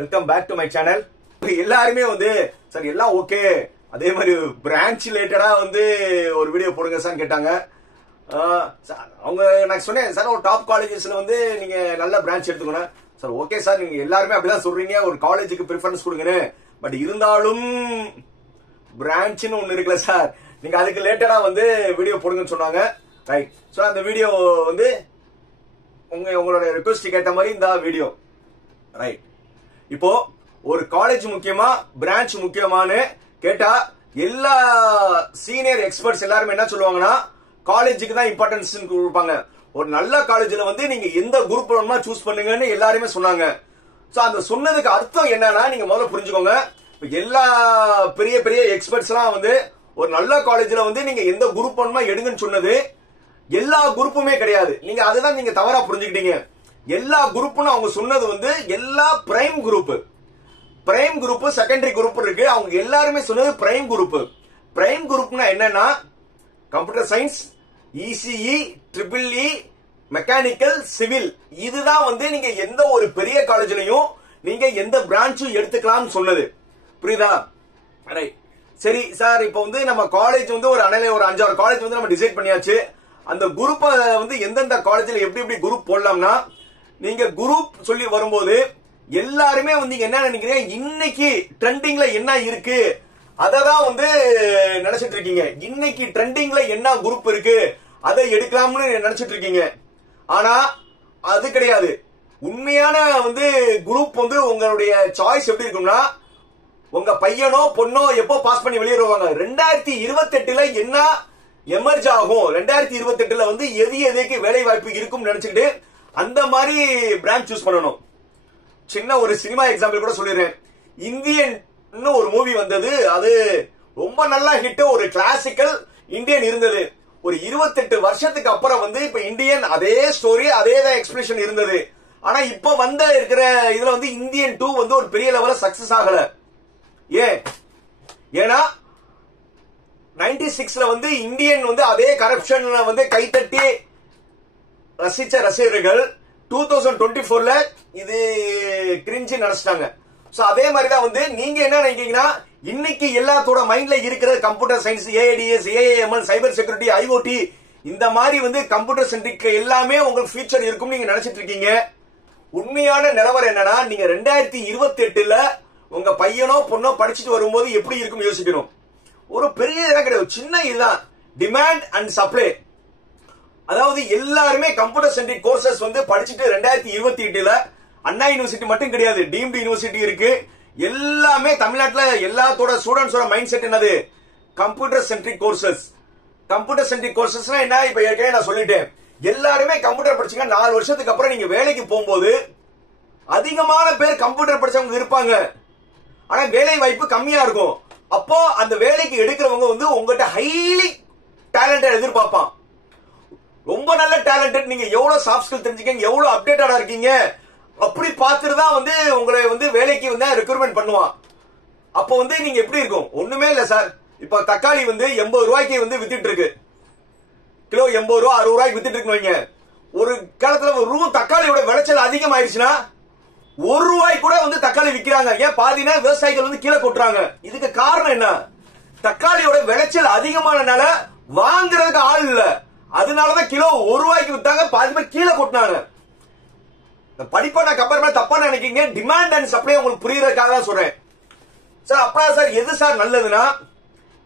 Welcome back to my channel. எல்லாருமே வந்து sir எல்லாம் ஓகே, அதே மாதிரி பிரான்ச் ரிலேட்டடா வந்து ஒரு வீடியோ போடுங்க சார் கேட்டாங்க. அவங்க நான் சொன்னேன் சார் ஒரு டாப் காலேஜஸ்ல வந்து நீங்க நல்ல பிரான்ச் எடுத்துக்கணும் சார். ஓகே சார், நீங்க எல்லாருமே அப்படிதான் சொல்றீங்க, ஒரு காலேஜுக்கு ப்ரிஃபரன்ஸ் கொடுங்கன்னு. பட் இருந்தாலும் பிரான்ச்னு ஒண்ணு இருக்குல்ல சார், நீங்க அதுக்கு ரிலேட்டடா வந்து வீடியோ போடுங்கன்னு சொன்னாங்க. ரைட். ஸோ அந்த வீடியோ வந்து உங்களோட ரிக்வெஸ்ட் கேட்ட மாதிரி இந்த வீடியோ. ரைட். இப்போ ஒரு காலேஜ் முக்கியமா பிரான்ச் முக்கியமானு கேட்டா எல்லா சீனியர் எக்ஸ்பர்ட்ஸ் எல்லாரும் என்ன சொல்லுவாங்கன்னா காலேஜுக்கு தான் இம்பார்ட்டன்ஸ் கொடுப்பாங்க. ஒரு நல்ல காலேஜ்ல வந்து நீங்க எந்த குரூப் வேணுமா சூஸ் பண்ணுங்கன்னு எல்லாருமே சொன்னாங்க. சோ அந்த சொன்னதுக்கு அர்த்தம் என்னன்னா நீங்க முதல்ல புரிஞ்சுக்கோங்க. எல்லா பெரிய பெரிய எக்ஸ்பர்ட்ஸ் எல்லாம் வந்து ஒரு நல்ல காலேஜ்ல வந்து நீங்க எந்த குரூப் வேணுமா எடுங்கன்னு சொன்னது எல்லா குரூப்புமே கிடையாது. நீங்க அதுதான் நீங்க தவறா புரிஞ்சுக்கிட்டீங்க. எல்லா குரூப்னு அவங்க சொன்னது வந்து எல்லா prime group, prime group, secondary group இருக்கு. அவங்க எல்லாருமே சொன்னது பிரைம் குரூப். பிரைம் குரூப்னா என்னன்னா computer science, ECE, triple E, mechanical, civil. இதுதான் வந்து நீங்க எந்த ஒரு பெரிய காலேஜ்லயும் நீங்க எந்த பிரான்ச்சும் எடுத்துக்கலாம்னு சொன்னது. புரியுதா? சரி சார், இப்ப வந்து நம்ம காலேஜ் வந்து ஒரு 5-6 காலேஜ் வந்து நம்ம டிசைட் பண்ணியாச்சு. அந்த குரூப் வந்து எந்தெந்த காலேஜ்ல எப்படி எப்படி குரூப் போடலாம்னா நீங்க குரூப் சொல்லி வரும்போது எல்லாருமே வந்து என்ன நினைக்கிறீங்க, இன்னைக்கு ட்ரெண்டிங்ல என்ன இருக்கு அததான் வந்து நினைச்சிட்டு இருக்கீங்க. இன்னைக்கு ட்ரெண்டிங்ல என்ன குரூப் இருக்கு அதை எடுக்கலாம்னு நினைச்சிட்டு இருக்கீங்க. ஆனா அது கிடையாது. உண்மையான வந்து குரூப் வந்து உங்களுடைய சாய்ஸ் எப்படி இருக்கும்னா உங்க பையனோ பொண்ணோ எப்போ பாஸ் பண்ணி வெளியேறுவாங்க, 2028ல என்ன எமர்ஜ் ஆகும், 2028ல வந்து எதுக்கு வேலை வாய்ப்பு இருக்கும் நினைச்சுக்கிட்டு அந்த மாதிரி பிரான்ச் சூஸ் பண்ணணும். சின்ன ஒரு சினிமா எக்ஸாம்பிள் கூட சொல்லிடுறேன். இந்தியன் ஒரு மூவி வந்தது, அது ரொம்ப நல்லா ஹிட். ஒரு கிளாசிக்கல் இந்தியன் இருந்தது. ஒரு 28 வருஷத்துக்கு அப்புறம் வந்து இப்ப இந்தியன் அதே ஸ்டோரி அதே தான் எக்ஸ்பிரஷன் இருந்தது. ஆனா இப்ப வந்த இருக்கிற இதுல வந்து இந்தியன் 2 வந்து ஒரு பெரிய லெவல்ல சக்சஸ் ஆகல. ஏன்னா 96ல வந்து இந்தியன் வந்து அதே கரப்ஷன்ல வந்து கைத்தட்டி ரசிச்ச ரசிகர்கள் 2024ல இது கிரிஞ்சி நினைச்சிட்டாங்க. சோ அதே மாதிரிதான் வந்து நீங்க என்ன நினைக்கிறீங்கன்னா இன்னைக்கு எல்லாத்தோட மைண்ட்ல இருக்கிற computer science, AI DS, AI ML, cyber security, IOT, இந்த மாதிரி வந்து கம்ப்யூட்டர் சென்ட்ரிக் எல்லாமே உங்களுக்கு ஃபியூச்சர் இருக்கும் நீங்க நினைச்சிட்டு இருக்கீங்க. உண்மையான நிலவரம் என்னன்னா நீங்க 2028ல உங்க பையனோ பொண்ணோ படிச்சுட்டு வரும்போது எப்படி இருக்கும் யோசிக்கணும். ஒரு பெரிய இடம் கிடையாது, சின்ன இதுதான். Demand and supply. அதாவது எல்லாருமே கம்ப்யூட்டர் சென்ட்ரிக் கோர்சஸ் வந்து படிச்சுட்டு 2028ல அண்ணா யூனிவர்சிட்டி மட்டும் கிடையாது, டீம்டு யூனிவர்சிட்டி இருக்கு. எல்லாமே தமிழ்நாட்டுல எல்லாத்தோட ஸ்டூடெண்ட்ஸோட மைண்ட் செட் என்னது, computer centric courses. Computer centric கோர்சஸ்னா என்ன, இப்ப ஏற்கனவே நான் சொல்லிட்டேன். எல்லாருமே கம்ப்யூட்டர் படிச்சீங்க, 4 வருஷத்துக்கு அப்புறம் நீங்க வேலைக்கு போகும்போது அதிகமான பேர் கம்ப்யூட்டர் படிச்சவங்க இருப்பாங்க. ஆனா வேலை வாய்ப்பு கம்மியா இருக்கும். அப்போ அந்த வேலைக்கு எடுக்கிறவங்க வந்து உங்ககிட்ட ஹைலி டேலண்டட் எதிர்பார்ப்பான். ரொம்ப நல்ல டேலண்டட், நீங்க எவ்வளவு சாஃப்ட் ஸ்கில் தெரிஞ்சுக்கீங்க, எவ்வளவு அப்டேட்டடா இருக்கீங்க, அப்படி பார்த்துட்டு தான் வந்து உங்களை வந்து வேலைக்கு வந்து ரெக்ரூட்மெண்ட் பண்ணுவான். அப்போ வந்து நீங்க எப்படி இருக்கும், ஒண்ணுமே இல்ல சார். இப்ப தக்காளி வந்து 80 ரூபாய்க்கு வந்து வித்துட்டு இருக்கு, கிலோ 80 ரூபா 60 ரூபாய்க்கு வித்துட்டு இருக்குன்னு. ஒரு காலத்துல ஒரு தக்காளியோட விளைச்சல் அதிகமாயிருச்சுன்னா 1 ரூபாய் கூட வந்து தக்காளி விக்கிறாங்க. ஏன் பாதினா விவசாயிகள் வந்து கீழே கொட்டுறாங்க. இதுக்கு காரணம் என்ன, தக்காளியோட விளைச்சல் அதிகமானனால வாங்குறதுக்கு ஆள் இல்ல. அதனாலதான் கிலோ 1 ரூபாய்க்கு வித்தாங்க, பாதி பேர் கீழே கொட்டினாங்க. படிப்பா நான் அப்புறமா தப்பா நினைக்கிறீங்க, டிமாண்ட் அண்ட் சப்ளை உங்களுக்கு புரியறதுக்காக தான் சொல்றேன் சார். அப்பா சார் எது சார் நல்லதுன்னா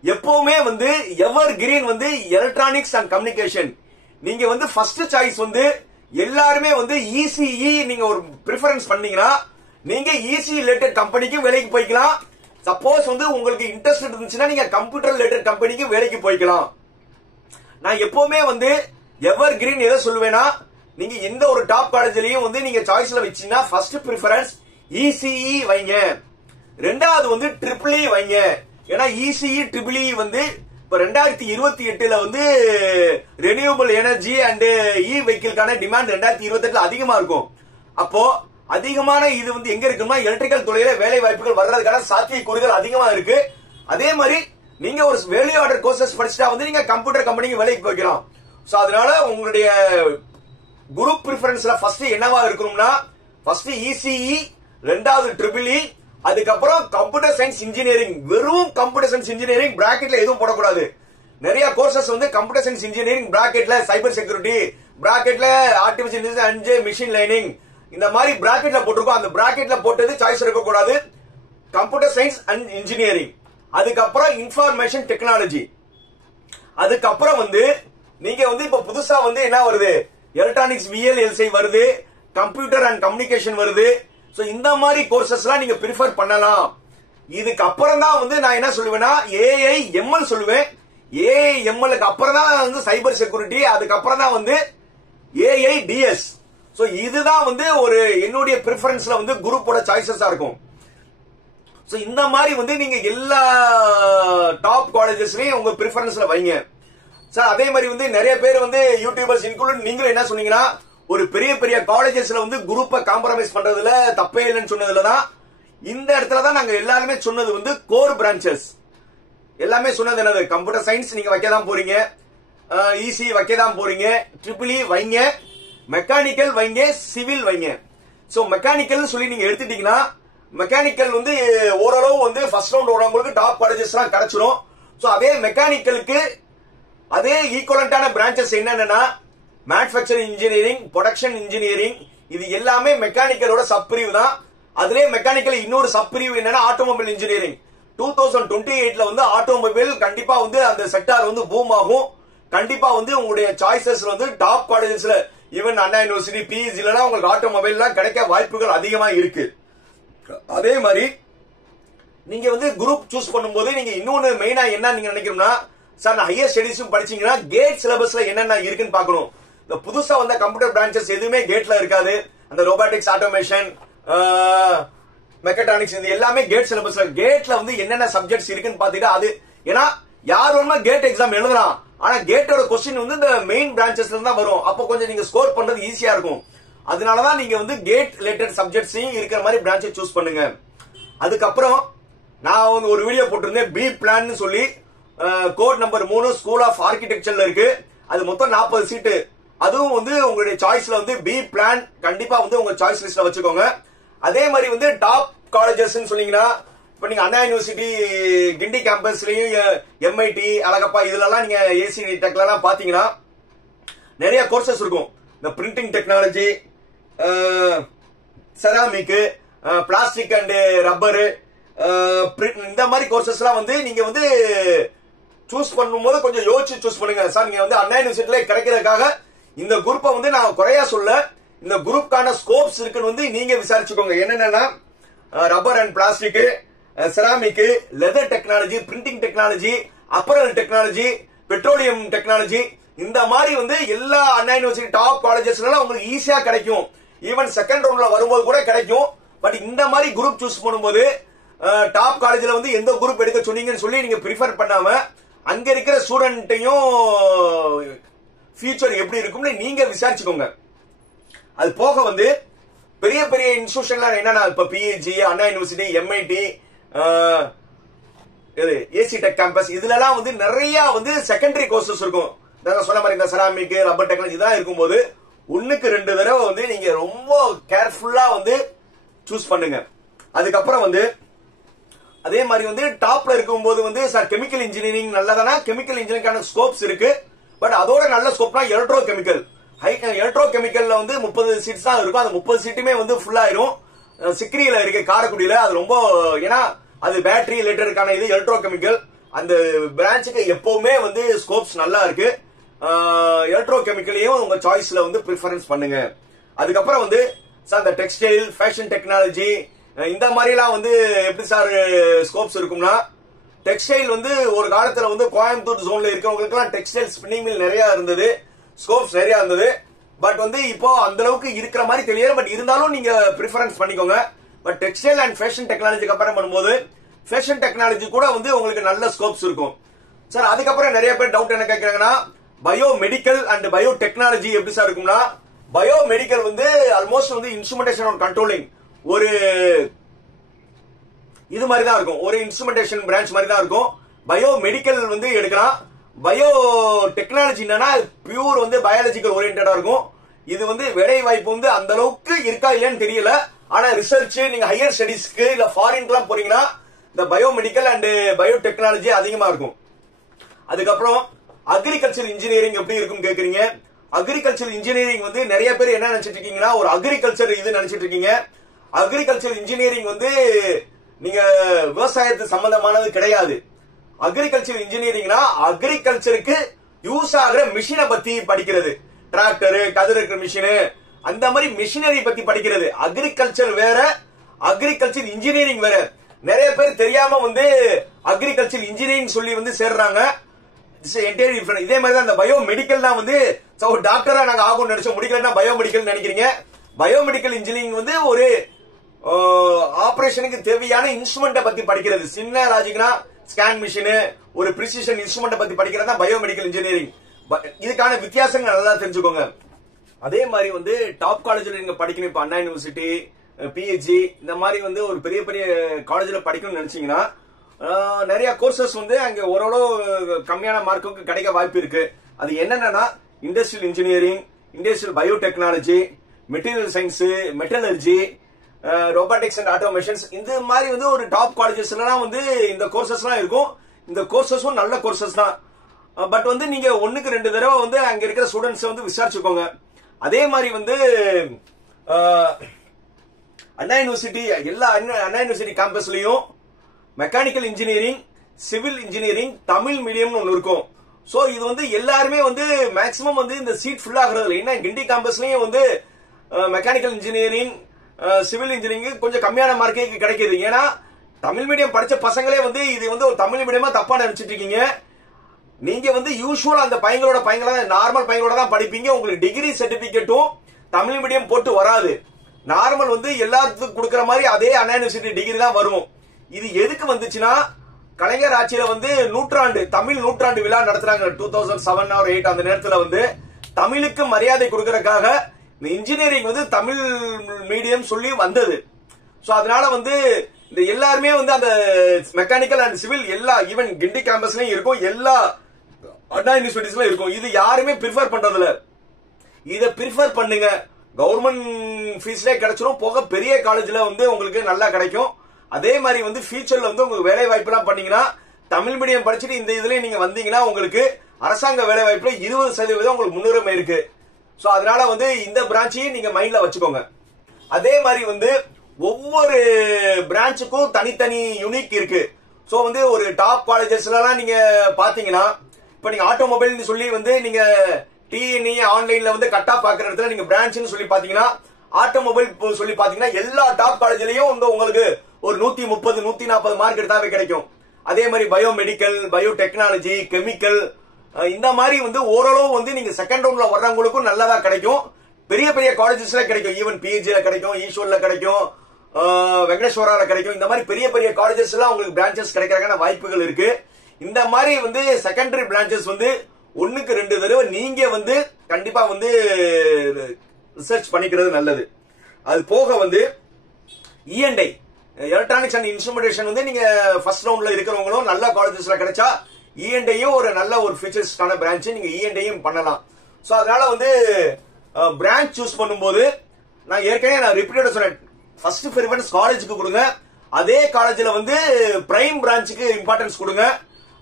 எப்பவுமே வந்து எவர் கிரீன் வந்து எலக்ட்ரானிக்ஸ் அண்ட் கம்யூனிகேஷன். நீங்க வந்து ஃபர்ஸ்ட் சாய்ஸ் வந்து எல்லாருமே வந்து இசிஇ நீங்க ஒரு பிரிஃபரன்ஸ் பண்ணீங்கன்னா நீங்க இசி ரிலேட்டட் கம்பெனிக்கு வேலைக்கு போய்க்கலாம். சப்போஸ் வந்து உங்களுக்கு இன்ட்ரெஸ்ட் இருந்துச்சுன்னா நீங்க கம்ப்யூட்டர் ரிலேட்டட் கம்பெனிக்கு வேலைக்கு போய்க்கலாம். நான் எப்பவுமே வந்து எவர் கிரீன் எதை சொல்லுவேன்னா நீங்க எந்த ஒரு டாப் காலேஜ்லயும் வந்து நீங்க சாய்ஸ்ல வச்சீங்கன்னா ஃபர்ஸ்ட் பிரிஃபரன்ஸ் இசிஇ வைங்க, ரெண்டாவது வந்து ட்ரிபிள் இ வைங்க. ஏன்னா இசிஇ ட்ரிபிள் இ வந்து இப்ப 2028ல வந்து ரெனியூவபிள் எனர்ஜி அண்ட் இ வெஹிக்கிள்கான டிமாண்ட் 2028ல அதிகமா இருக்கும். அப்போ அதிகமான இது வந்து எங்க இருக்குன்னா எலக்ட்ரிக்கல் துறையில வேலை வாய்ப்புகள் வர்றதுக்கான சாத்தியக்கூறுகள் அதிகமா இருக்கு. அதே மாதிரி நீங்க ஒரு வேல்யூ ஆர்டர் கோர்சஸ் படிச்சுட்டா வந்து நீங்க கம்ப்யூட்டர் கம்பெனிக்கு வேலைக்கு போய்க்கலாம். சோ அதனால உங்களுடைய குரூப் பிரிஃபரன்ஸ்ல ஃபர்ஸ்ட் என்னவா இருக்கணும்னா ஃபர்ஸ்ட் இசிஇ ரெண்டாவது ட்ரிபிள் இ, அதுக்கப்புறம் கம்ப்யூட்டர் சயின்ஸ் இன்ஜினியரிங். வெறும் கம்ப்யூட்டர் சயின்ஸ் இன்ஜினியரிங் பிராக்கெட்ல எதுவும் போடக்கூடாது. நிறைய கோர்சஸ் வந்து கம்ப்யூட்டர் சயின்ஸ் இன்ஜினியரிங் பிராக்கெட்ல சைபர் செக்யூரிட்டி, பிராக்கெட்ல artificial intelligence and machine learning, இந்த மாதிரி பிராக்கெட்ல போட்டிருக்கோம். அந்த பிராக்கெட்ல போட்டது சாய்ஸ் இருக்கக்கூடாது. கம்ப்யூட்டர் சயின்ஸ் அண்ட் இன்ஜினியரிங், அதுக்கப்புறம் இன்ஃபர்மேஷன் டெக்னாலஜி, அதுக்கப்புறம் வந்து நீங்க வந்து இப்ப புதுசா வந்து என்ன வருது, எலக்ட்ரானிக்ஸ் விஎல்எல்சி வருது, கம்ப்யூட்டர் அண்ட் கம்யூனிகேஷன் வருது. சோ இந்த மாதிரி கோர்சஸ்லாம் நீங்க ப்ரிஃபர் பண்ணலாம். இதுக்கு அப்புறம் தான் வந்து நான் என்ன சொல்லுவேன்னா ஏஐ எம்எல் சொல்லுவேன். ஏஐ எம்எல்க்கு அப்புறம் தான் வந்து சைபர் செக்யூரிட்டி, அதுக்கப்புறம் தான் வந்து ஏஐ டிஎஸ். சோ இதுதான் வந்து ஒரு என்னுடைய ப்ரிஃபரன்ஸ்ல வந்து குரூப்போட சாய்ஸஸா இருக்கும். சோ இந்த மாதிரி வந்து நீங்க எல்லா டாப் காலேஜஸ்லயும் உங்க ப்ரிஃபரன்ஸ்ல வைங்க சார். அதே மாதிரி வந்து நிறைய பேர் வந்து யூடியூபர்ஸ் இன்க்ளூட் நீங்களும் என்ன சொன்னீங்கன்னா, ஒரு பெரிய பெரிய காலேஜஸ்ல வந்து குரூப்பை காம்ப்ரமைஸ் பண்றதுல தப்பே இல்லைன்னு சொன்னதுல தான் இந்த இடத்துல தான் நாங்க எல்லாருமே சொன்னது வந்து கோர் பிரான்ச்சஸ் எல்லாமே சொன்னது என்னது, கம்ப்யூட்டர் சயின்ஸ் நீங்க வைக்க தான் போறீங்க, இசி வைக்க தான் போறீங்க, ட்ரிபிள் இ வைங்க, மெக்கானிக்கல் வைங்க, சிவில் வைங்க. சோ மெக்கானிக்கல் சொல்லி நீங்க எடுத்துட்டீங்கன்னா மெக்கானிக்கல் வந்து ஓரளவு வந்து ஃபர்ஸ்ட் ரவுண்ட் ஓடுறவங்களுக்கு டாப் காலேஜஸ் எல்லாம் கிடைச்சிடும். சோ அதே மெக்கானிக்கலுக்கு அதே ஈக்குவலண்டான பிரான்ச்சஸ் என்னன்னா மேனுஃபேக்சரிங் இன்ஜினியரிங், ப்ரொடக்ஷன் இன்ஜினியரிங், இது எல்லாமே மெக்கானிக்கலோட சப் பிரிவு தான். அதுலயே மெக்கானிக்கல் இன்னொரு சப் பிரிவு என்னன்னா ஆட்டோமொபைல் இன்ஜினியரிங். 2028ல வந்து ஆட்டோமொபைல் கண்டிப்பா வந்து அந்த செக்டார் வந்து பூம் ஆகும். கண்டிப்பா வந்து உங்களுடைய சாய்ஸஸ் வந்து டாப் காலேஜஸ்ல ஈவன் அண்ணா யூனிவர்சிட்டி பிஇஜில உங்களுக்கு ஆட்டோமொபைல் எல்லாம் கிடைக்க வாய்ப்புகள் அதிகமா இருக்கு. அதே மாதிரி நீங்க வந்து குரூப் சூஸ் பண்ணும்போது நீங்க இன்னொன்னு மெயினா என்ன நீங்க நினைக்கணும்னா, சார் நான் ஹையர் ஸ்டடிஸும் படிச்சீங்கன்னா கேட் சிலபஸ்ல என்னென்ன இருக்குன்னு பாக்கணும். இந்த புதுசா வந்த கம்ப்யூட்டர் பிரான்ச்சஸ் எதுவுமே கேட்ல இருக்காது. அந்த ரோபாட்டிக்ஸ், ஆட்டோமேஷன், மெக்கட்ரானிக்ஸ் இது எல்லாமே கேட் சிலபஸ்ல. கேட்ல வந்து என்னென்ன சப்ஜெக்ட்ஸ் இருக்குன்னு பாத்தீங்கன்னா அது ஏன்னா யார் வேணுமா கேட் எக்ஸாம் எழுதலாம். ஆனா கேட்டோட கொஸ்டின் வந்து இந்த மெயின் பிரான்ச்சஸ்ல தான் வரும். அப்போ கொஞ்சம் நீங்க ஸ்கோர் பண்றது ஈஸியா இருக்கும். அதனாலதான் நீங்க வந்து கேட் ரிலேட்டட் சப்ஜெக்ட்ஸையும் இருக்கிற மாதிரி பிரான்ச்சை சூஸ் பண்ணுங்க. அதுக்கப்புறம் நான் வந்து ஒரு வீடியோ போட்டிருந்தேன் பி பிளான் சொல்லி, கோட் நம்பர் 3 ஸ்கூல் ஆஃப் ஆர்கிடெக்சர்ல இருக்கு. அது மொத்தம் 40 சீட்டு. அதுவும் வந்து உங்களுடைய சாய்ஸ்ல வந்து பி பிளான் கண்டிப்பா வந்து உங்க சாய்ஸ் லிஸ்ட்ல வச்சுக்கோங்க. அதே மாதிரி வந்து டாப் காலேஜஸ் சொன்னீங்கன்னா இப்ப நீங்க அண்ணா யூனிவர்சிட்டி கிண்டி கேம்பஸ்லயும் எம்ஐடி அழகப்பா இதுல நீங்க ஏசி டெக்ல எல்லாம் பாத்தீங்கன்னா நிறைய கோர்சஸ் இருக்கும். இந்த printing technology, ceramic, plastic and rubber, இந்த மாதிரி கோர்சஸ் எல்லாம் வந்து நீங்க வந்து சூஸ் பண்ணும்போது கொஞ்சம் யோசிச்சு சூஸ் பண்ணுங்க. சார் நீங்க வந்து அண்ணா யூனிவர்சிட்டியில கிடைக்கிறதுக்காக இந்த குரூப்பை வந்து நான் குறையா சொல்ல, இந்த குரூப்கான ஸ்கோப்ஸ் இருக்குன்னு வந்து நீங்க விசாரிச்சுக்கோங்க. என்னென்னா rubber and plastic, ceramic, leather technology, printing technology, apparel technology, petroleum technology, இந்த மாதிரி வந்து எல்லா அண்ணா யூனிவர்சிட்டி டாப் காலேஜஸ்ல உங்களுக்கு ஈஸியா கிடைக்கும். ஈவன் செகண்ட் ரவுண்ட்ல வரும்போது கூட கிடைக்கும். பட் இந்த மாதிரி குரூப் சூஸ் பண்ணும்போது டாப் காலேஜ்ல வந்து எந்த குரூப் எடுக்க சொன்னீங்கன்னு சொல்லி நீங்க ப்ரிஃபர் பண்ணாம அங்க இருக்கிற ஸ்டூடெண்ட்டையும் ஃபியூச்சர் எப்படி இருக்கும்னு நீங்க விசாரிச்சுக்கோங்க. அது போக வந்து பெரிய பெரிய இன்ஸ்டிடியூஷன்ல என்னன்னா இப்ப PEG, Anna University, MIT, AC tech campus இதுல எல்லாம் வந்து நிறைய வந்து செகண்டரி கோர்சஸ் இருக்கும். சொன்ன மாதிரி இந்த செராமிக், ரப்பர் டெக்னாலஜி தான் இருக்கும்போது 1க்கு 2 தடவை வந்து நீங்க ரொம்ப கேர்ஃபுல்லா வந்து சூஸ் பண்ணுங்க. அதுக்கப்புறம் வந்து அதே மாதிரி வந்து டாப்ல இருக்கும்போது வந்து சார் கெமிக்கல் இன்ஜினியரிங் நல்லதானா, கெமிக்கல் இன்ஜினியரிங்கான ஸ்கோப்ஸ் இருக்கு. பட் அதோட நல்ல ஸ்கோப்னா எலக்ட்ரோ கெமிக்கல். எலக்ட்ரோ கெமிக்கல்ல வந்து 30 சீட்ஸ் தான் இருக்கும். அந்த 30 சீட்டுமே வந்து ஃபுல் ஆயிரும். சிக்ரியில இருக்கு, காரைக்குடியில. அது ரொம்ப ஏன்னா அது பேட்டரி ரிலேட்டடுக்கான இது எலக்ட்ரோ கெமிக்கல். அந்த பிரான்ச்சுக்கு எப்பவுமே வந்து ஸ்கோப்ஸ் நல்லா இருக்கு. எலக்ட்ரோ கெமிக்கலையும் உங்க சாய்ஸ்ல வந்து ப்ரிஃபரன்ஸ் பண்ணுங்க. அதுக்கப்புறம் வந்து சார் இந்த டெக்ஸ்டைல், ஃபேஷன் டெக்னாலஜி இந்த மாதிரி எல்லாம் வந்து எப்படி சார் ஸ்கோப்ஸ் இருக்கும்னா, டெக்ஸ்டைல் வந்து ஒரு காலத்துல வந்து கோயம்புத்தூர் ஜோன்ல இருக்கிறவங்களுக்கு எல்லாம் டெக்ஸ்டைல் ஸ்பின்னிங் மில் நிறைய இருந்தது, ஸ்கோப்ஸ் நிறைய இருந்தது. பட் வந்து இப்போ அந்த அளவுக்கு இருக்கிற மாதிரி தெரியல. பட் இருந்தாலும் நீங்க ப்ரிஃபரன்ஸ் பண்ணிக்கோங்க. But textile and fashion technology compare பண்ணும்போது ஃபேஷன் டெக்னாலஜி கூட வந்து உங்களுக்கு நல்ல ஸ்கோப்ஸ் இருக்கும் சார். அதுக்கப்புறம் நிறைய பேர் டவுட் என்ன கேட்கறாங்கன்னா, bio medical and bio technology எப்படி சார் இருக்கும்னா, பயோ மெடிக்கல் வந்து ஆல்மோஸ்ட் வந்து இன்ஸ்ட்ருமெண்டேஷன் அண்ட் கண்ட்ரோலிங் ஒரு இது மாதிரி தான் இருக்கும், ஒரு இன்ஸ்ட்ருமெண்டேஷன் பிரான்ச் மாதிரி தான் இருக்கும். பயோ மெடிக்கல் வந்து எடுக்கலாம். பயோ டெக்னாலஜி என்னன்னா பியூர் வந்து பயாலஜிக்கல் ஓரியன்டா இருக்கும். இது வந்து வேலை வாய்ப்பு வந்து அந்த அளவுக்கு இருக்கா இல்லையான்னு தெரியல. ஆனா ரிசர்ச் நீங்க ஹையர் ஸ்டடிஸ்க்கு இல்ல ஃபாரின்லாம் போறீங்கன்னா இந்த பயோமெடிக்கல் அண்ட் பயோடெக்னாலஜி அதிகமா இருக்கும். அதுக்கப்புறம் அக்ரிகல்ச்சர் இன்ஜினியரிங் எப்படி இருக்கும் கேக்குறீங்க. அக்ரிகல்ச்சர் இன்ஜினியரிங் வந்து நிறைய பேர் என்ன நினைச்சிட்டு இருக்கீங்கன்னா ஒரு அக்ரிகல்ச்சர் இது நினைச்சிட்டு இருக்கீங்க. அக்ரிகல்ச்சர் இன்ஜினியரிங் வந்து நீங்க விவசாயத்து சம்பந்தமானது கிடையாது. அக்ரிகல்ச்சர் இன்ஜினியரிங்னா அக்ரிகல்ச்சருக்கு யூஸ் ஆகிற மிஷினை பத்தி படிக்கிறது. டிராக்டர், கதிர் இருக்கிற மிஷின், அந்த மாதிரி மிஷினரி பத்தி படிக்கிறது. அக்ரிகல்ச்சர் வேற, அக்ரிகல்ச்சர் இன்ஜினியரிங் வேற. நிறைய பேர் தெரியாம வந்து அக்ரிகல்ச்சர் இன்ஜினியரிங் சொல்லி வந்து சேர்றாங்க. இதே மாதிரி தான் இந்த பயோமெடிக்கல் தான் வந்து டாக்டரா நாங்க ஆகும் நினைச்சோம், முடிக்கலன்னா பயோமெடிக்கல் நினைக்கிறீங்க. பயோமெடிக்கல் இன்ஜினியரிங் வந்து ஒரு ஆபரேஷனுக்கு தேவையான இன்ஸ்ட்ருமெண்ட்டை பத்தி படிக்கிறது. சின்ன லாஜிக்னா ஸ்கேன் மிஷின், ஒரு பிரிசிஷன் இன்ஸ்ட்ருமெண்ட்டை பத்தி படிக்கிறது தான் பயோமெடிக்கல் இன்ஜினியரிங். இதுக்கான வித்தியாசங்கள் நல்லா தெரிஞ்சுக்கோங்க. அதே மாதிரி வந்து டாப் காலேஜ்ல நீங்க படிக்கணும். இப்ப அண்ணா யூனிவர்சிட்டி, பிஹெச்டி இந்த மாதிரி வந்து ஒரு பெரிய பெரிய காலேஜ்ல படிக்கணும்னு நினைச்சீங்கன்னா நிறைய கோர்சஸ் வந்து அங்க ஓரளவு கம்மியான மார்க்குக்கு கிடைக்க வாய்ப்பு இருக்கு. அது என்னன்னா industrial engineering, industrial biotechnology, material science, metallurgy, robotics and automations, இந்த மாதிரி வந்து ஒரு டாப் காலேஜஸ்லாம் வந்து இந்த கோர்சஸ்லாம் இருக்கும். இந்த கோர்சஸும் நல்ல கோர்சஸ் தான். பட் வந்து நீங்க ஒண்ணுக்கு 2 தடவை வந்து அங்க இருக்கிற ஸ்டூடெண்ட்ஸ் வந்து விசாரிச்சுக்கோங்க. அதே மாதிரி வந்து அண்ணா யூனிவர்சிட்டி எல்லா அண்ணா யூனிவர்சிட்டி கேம்பஸ்லயும் mechanical engineering, civil engineering, Tamil medium ஒன்னு இருக்கும். சோ இது வந்து எல்லாருமே வந்து மேக்சிமம் வந்து இந்த சீட் ஃபுல் ஆகுறது. ஏன்னா கிண்டி கேம்பஸ்லயும் வந்து மெக்கானிக்கல் இன்ஜினியரிங், சிவில் இன்ஜினியரிங் கொஞ்சம் கம்மியான மார்க்கே கிடைக்குது. ஏன்னா தமிழ் மீடியம் படிச்ச பசங்களே வந்து இது வந்து ஒரு தமிழ் மீடியமா தப்பா நினைச்சிட்டு இருக்கீங்க. நீங்க வந்து யூசுவல் அந்த பையங்களோட நார்மல் பையங்களோட தான் படிப்பீங்க. உங்களுக்கு டிகிரி சர்டிபிகேட்டும் தமிழ் மீடியம் போட்டு வராது. நார்மல் வந்து எல்லாத்துக்கும் கொடுக்கற மாதிரி அதே அண்ணா யூனிவர்சிட்டி டிகிரி தான் வரும். இது எதுக்கு வந்துச்சுன்னா கலைஞர் ஆட்சியில வந்து தமிழ் நூற்றாண்டு விழா நடத்துறாங்க 2007 or 2008. அந்த நேரத்துல வந்து தமிழுக்கு மரியாதை கொடுக்கறதுக்காக இந்த இன்ஜினியரிங் வந்து தமிழ் மீடியம் சொல்லி வந்தது. சோ அதனால வந்து இந்த எல்லாருமே வந்து அந்த மெக்கானிக்கல் அண்ட் சிவில் எல்லா ஈவன் கிண்டி கேம்பஸ்லயும் இருக்கும், எல்லா அண்ணா யூனிவர்சிட்டிஸ்ல இருக்கும். இது யாருமே ப்ரிஃபர் பண்றதில்ல. இத ப்ரிஃபர் பண்ணுங்க. கவர்மெண்ட் ஃபீஸ்லயே கிடைச்சிரும். போக பெரிய காலேஜ்ல வந்து உங்களுக்கு நல்லா கிடைக்கும். அதே மாதிரி வந்து ஃபியூச்சர்ல வந்து உங்களுக்கு வேலை வாய்ப்பு எல்லாம் பண்ணீங்கன்னா தமிழ் மீடியம் படிச்சுட்டு இந்த இதுல நீங்க வந்தீங்கன்னா உங்களுக்கு அரசாங்க வேலை வாய்ப்புல 20% உங்களுக்கு முன்னுரிமை இருக்கு. சோ அதனால வந்து இந்த பிரான்ச்சையும் நீங்க மைண்ட்ல வச்சுக்கோங்க. அதே மாதிரி வந்து ஒவ்வொரு பிரான்ச்சுக்கும் தனித்தனி யூனிக் இருக்கு. சோ வந்து ஒரு டாப் காலேஜஸ்லாம் நீங்க பாத்தீங்கன்னா இப்ப நீங்க ஆட்டோமொபைல் சொல்லி வந்து நீங்க டிஎன்இ ஆன்லைன்ல வந்து கட்டா பாக்குற இடத்துல நீங்க பிரான்ச்னு சொல்லி பாத்தீங்கன்னா ஆட்டோமொபைல் சொல்லி பாத்தீங்கன்னா எல்லா டாப் காலேஜ்லயும் வந்து உங்களுக்கு ஒரு 130 140 மார்க் எடுத்தாவே கிடைக்கும். அதே மாதிரி பயோமெடிக்கல், பயோடெக்னாலஜி, கெமிக்கல் இந்த மாதிரி வந்து ஓரளவு வந்து நீங்க செகண்ட் ரவுண்ட்ல வர்றவங்களுக்கும் நல்லதா கிடைக்கும். பெரிய பெரிய காலேஜஸ்ல கிடைக்கும். ஈவன் பிஹெச்ல கிடைக்கும், ஈஸ்வர்ல கிடைக்கும், வெங்கடேஸ்வரால கிடைக்கும். இந்த மாதிரி பெரிய பெரிய காலேஜஸ் எல்லாம் உங்களுக்கு பிரான்சஸ் கிடைக்கிறதுக்கான வாய்ப்புகள் இருக்கு. இந்த மாதிரி வந்து செகண்டரி பிரான்சஸ் வந்து 1க்கு 2 தடவை நீங்க வந்து கண்டிப்பா வந்து ரிசர்ச் பண்ணிக்கிறது நல்லது. அது போக வந்து இஎன்ஐ எலக்ட்ரானிக்ஸ் அண்ட் இன்ஸ்ட்ருமெண்டேஷன் வந்து நீங்க ஃபர்ஸ்ட் ரவுண்ட்ல இருக்கிறவங்களும் நல்ல காலேஜஸ்ல கிடைச்சா இஎன்ஐயும் ஒரு நல்ல ஒரு ஃபியூச்சர்ஸ்க்கான பிரான்ச் நீங்க இஎன்ஐயும் பண்ணலாம். சோ அதனால வந்து பிரான்ச் சூஸ் பண்ணும்போது நான் ஏற்கனவே ரிப்பீட்டடா சொன்னேன், ஃபர்ஸ்ட் ப்ரிஃபரன்ஸ் காலேஜுக்கு கொடுங்க. அதே காலேஜ்ல வந்து பிரைம் பிரான்ச்சுக்கு இம்பார்ட்டன்ஸ் கொடுங்க.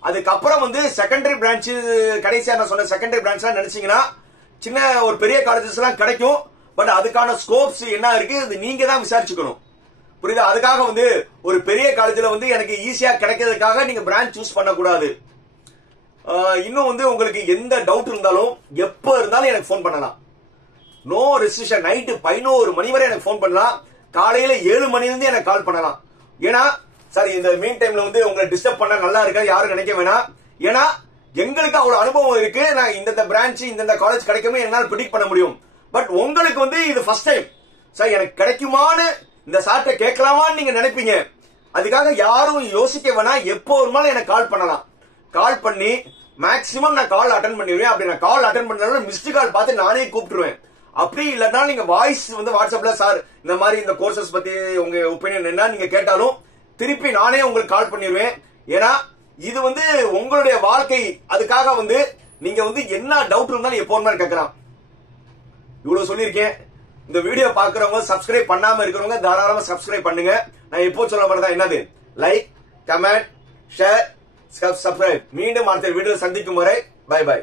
அதுக்கப்புறம் வந்து செகண்டரி பிரான்ச், கடைசியா நான் சொன்ன செகண்டரி பிரான்ச் நினைச்சீங்கன்னா சின்ன ஒரு பெரிய காலேஜஸ் எல்லாம் கிடைக்கும். பட் அதுக்கான ஸ்கோப்ஸ் என்ன இருக்கு இது நீங்க தான் விசாரிச்சுக்கணும். புரியுதா? அதுக்காக வந்து ஒரு பெரிய காலேஜ்ல வந்து எனக்கு ஈஸியா கிடைக்கிறதுக்காக நீங்க பிரான்ச் சூஸ் பண்ணக்கூடாது. இன்னும் வந்து உங்களுக்கு எந்த டவுட் இருந்தாலும் எப்ப இருந்தாலும் எனக்கு போன் பண்ணலாம். No restriction. நைட்டு 11 மணி வரை எனக்கு போன் பண்ணலாம். காலையில 7 மணிலிருந்து எனக்கு கால் பண்ணலாம். ஏன்னா சார் இந்த மீன் டைம்ல வந்து உங்களை டிஸ்டர்ப் பண்ண நல்லா இருக்கா யாரும் நினைக்க வேணாம். ஏன்னா எங்களுக்கு அவ்வளவு அனுபவம் இருக்கு. நான் இந்த பிரான்ச் இந்த காலேஜ் கிடைக்குமே என்னால் ப்ரெடிக்ட் பண்ண முடியும். பட் உங்களுக்கு வந்து இது ஃபர்ஸ்ட் டைம். சார் எனக்கு கிடைக்குமான்னு இந்த சார்ட்ட கேட்கலாமான்னு நீங்க நினைப்பீங்க. அதுக்காக யாரும் யோசிக்க வேணாம். எப்போ ஒருமாலும் எனக்கு கால் பண்ணலாம். கால் பண்ணி மேக்சிமம் நான் கால் அட்டன் பண்ணிடுவேன். அப்படி நான் கால் அட்டன் பண்ணாலும் மிஸ்டு கால் பார்த்து நானே கூப்பிட்டுருவேன். அப்படி இல்லைன்னா நீங்க வாய்ஸ் வந்து வாட்ஸ்அப்ல சார் இந்த மாதிரி இந்த கோர்சஸ் பத்தி உங்க ஒப்பீனியன் என்ன நீங்க கேட்டாலும் திருப்பி நானே உங்களுக்கு கால் பண்ணிடுவேன். ஏன்னா இது வந்து உங்களுடைய வாழ்க்கை. அதுக்காக வந்து நீங்க வந்து என்ன டவுட் இருந்தாலும் எப்போ கேட்கலாம். இவ்வளவு சொல்லியிருக்கேன். இந்த வீடியோ பாக்குறவங்க சப்ஸ்கிரைப் பண்ணாம இருக்கிறவங்க தாராளமா சப்ஸ்கிரைப் பண்ணுங்க. நான் எப்போ சொல்ல மாதிரிதான் என்னது, லைக், கமெண்ட், ஷேர், சப்ஸ்கிரைப். மீண்டும் அடுத்த வீடியோ சந்திக்கும் வரை பை பை.